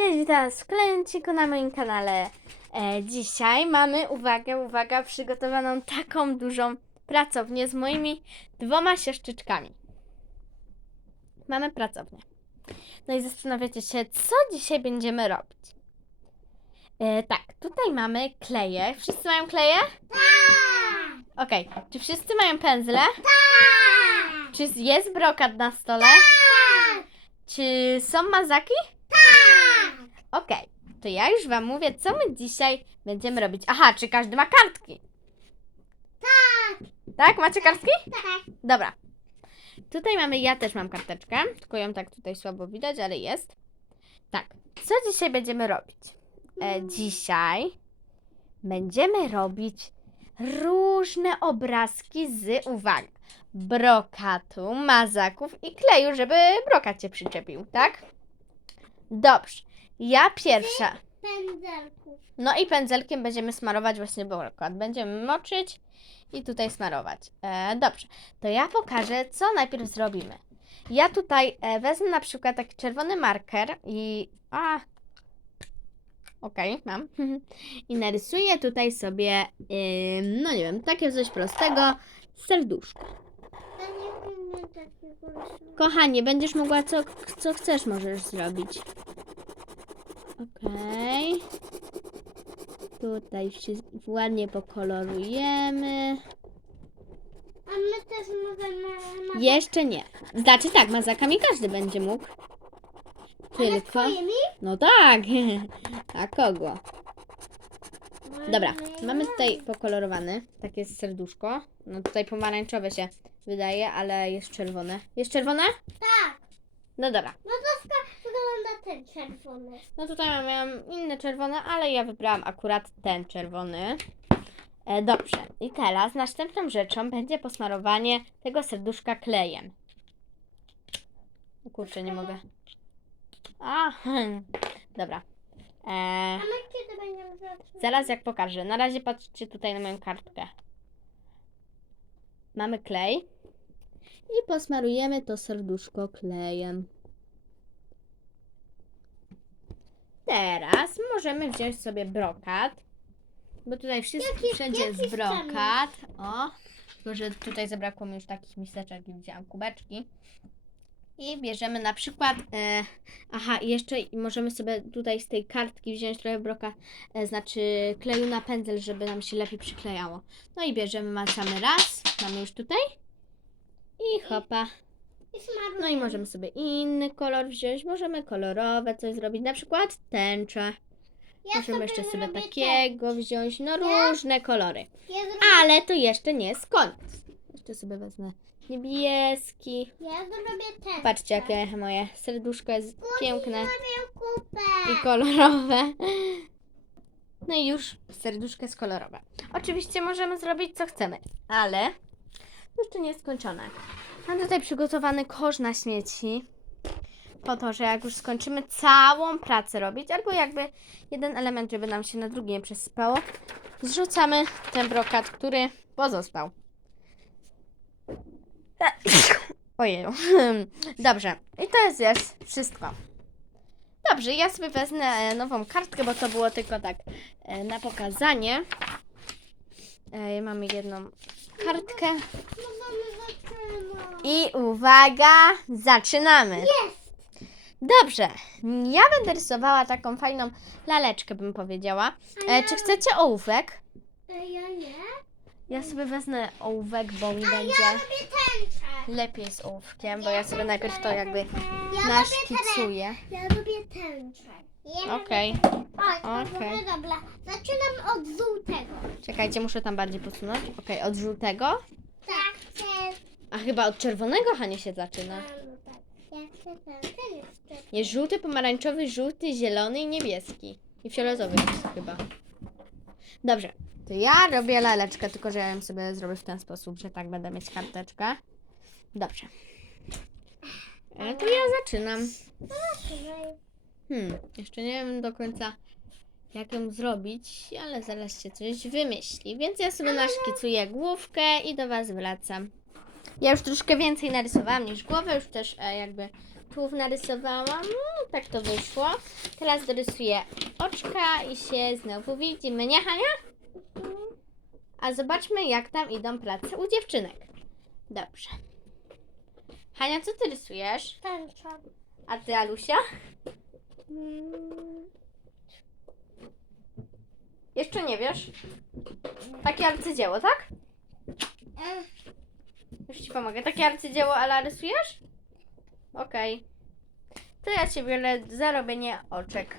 Cześć, witam was w kolejnym na moim kanale. E, dzisiaj mamy, uwaga, uwaga, przygotowaną taką dużą pracownię z moimi dwoma siostrzyczkami. Mamy pracownię. No i zastanawiacie się, co dzisiaj będziemy robić. E, tak, tutaj mamy kleje. Wszyscy mają kleje? Tak! Okej. Czy wszyscy mają pędzle? Tak! Czy jest brokat na stole? Tak! Czy są mazaki? Okej, to ja już Wam mówię, co my dzisiaj będziemy robić. Aha, czy każdy ma kartki? Tak! Tak? Macie kartki? Tak! Dobra. Tutaj mamy, ja też mam karteczkę, tylko ją tak tutaj słabo widać, ale jest. Tak, co dzisiaj będziemy robić? E, dzisiaj będziemy robić różne obrazki z, uwaga, brokatu, mazaków i kleju, żeby brokat się przyczepił, tak? Dobrze. Ja pierwsza. Pędzelków. No i pędzelkiem będziemy smarować właśnie brokat. Będziemy moczyć i tutaj smarować. E, dobrze, to ja pokażę, co najpierw zrobimy. Ja tutaj e, wezmę na przykład taki czerwony marker i... A, Okej, mam. I narysuję tutaj sobie, no nie wiem, takie coś prostego, serduszko. Kochanie, będziesz mogła co, co chcesz możesz zrobić. Okej. Tutaj wszystko ładnie pokolorujemy. A my też możemy... Jeszcze nie. Znaczy tak, mazakami każdy będzie mógł. Tylko. No tak. A kogo? Dobra, mamy tutaj pokolorowane. Takie serduszko. No tutaj pomarańczowe się wydaje, ale jest czerwone. Jest czerwone? Tak! No dobra. No to ten czerwony. No tutaj mam inne czerwone, ale ja wybrałam akurat ten czerwony. E, dobrze. I teraz następną rzeczą będzie posmarowanie tego serduszka klejem. O kurczę, nie mogę. A, hmm. dobra. E, A my kiedy będziemy zaczynać? zaraz jak pokażę. Na razie patrzcie tutaj na moją kartkę. Mamy klej. I posmarujemy to serduszko klejem. Teraz możemy wziąć sobie brokat. Bo tutaj wszystko, Jaki- wszędzie jest jaki brokat. O, tylko że tutaj zabrakło mi już takich miseczek i wzięłam kubeczki. I bierzemy na przykład, e, aha, i jeszcze możemy sobie tutaj z tej kartki wziąć trochę broka, e, znaczy kleju na pędzel, żeby nam się lepiej przyklejało. No i bierzemy, macamy raz, mamy już tutaj i hopa. I. No i możemy sobie inny kolor wziąć, możemy kolorowe coś zrobić, na przykład tęczę. Ja Możemy jeszcze sobie zrobię takiego wziąć, no Ja- różne kolory. Ja, Ale to jeszcze nie jest koniec. Jeszcze sobie wezmę niebieski. ja zrobię ten. Patrzcie, jakie moje serduszko jest piękne Zrobię kupę. i kolorowe. No i już serduszko jest kolorowe. Oczywiście możemy zrobić co chcemy, ale jeszcze nie jest skończone. Mam tutaj przygotowany kosz na śmieci. Po to, że jak już skończymy całą pracę robić, albo jakby jeden element, żeby nam się na drugi nie przesypało, zrzucamy ten brokat, który pozostał. Ojeju. Dobrze. I to jest już wszystko. Dobrze, ja sobie wezmę e, nową kartkę, bo to było tylko tak e, na pokazanie. E, Mamy jedną kartkę. I uwaga, zaczynamy. Jest! Dobrze, ja będę rysowała taką fajną laleczkę, bym powiedziała. E, czy chcecie ołówek? A ja nie. Ja sobie wezmę ołówek, bo mi Ja będzie robię tęczę. lepiej z ołówkiem, bo ja sobie najpierw to jakby Ja robię naszkicuję. Ja robię tęczę. Ja Okej, Okej. dobra. Zaczynam od żółtego. czekajcie, muszę tam bardziej posunąć. Okej, od żółtego. Chyba od czerwonego Hanie się zaczyna. A. Ja chcę ten. Ten jest ten. Jest żółty, pomarańczowy, żółty, zielony i niebieski. I fioletowy jest chyba. Dobrze, to ja robię laleczkę, tylko że ja ją sobie zrobię w ten sposób, że tak będę mieć karteczkę. Dobrze. E, to ja zaczynam. Hmm, jeszcze nie wiem do końca jak ją zrobić, ale zaraz się coś wymyśli. Więc ja sobie naszkicuję główkę i do Was wracam. Ja już troszkę więcej narysowałam niż głowę, już też e, jakby tułów narysowałam. No, tak to wyszło. Teraz dorysuję oczka i się znowu widzimy, nie Hania? A zobaczmy jak tam idą prace u dziewczynek. Dobrze. Hania, co ty rysujesz? Tęcza. A ty, Alusia? Mm, Jeszcze nie wiesz? Takie arcydzieło, tak? e, Już ci pomogę. Takie arcydzieło, ale rysujesz? Okej. To ja cię biorę za robienie oczek.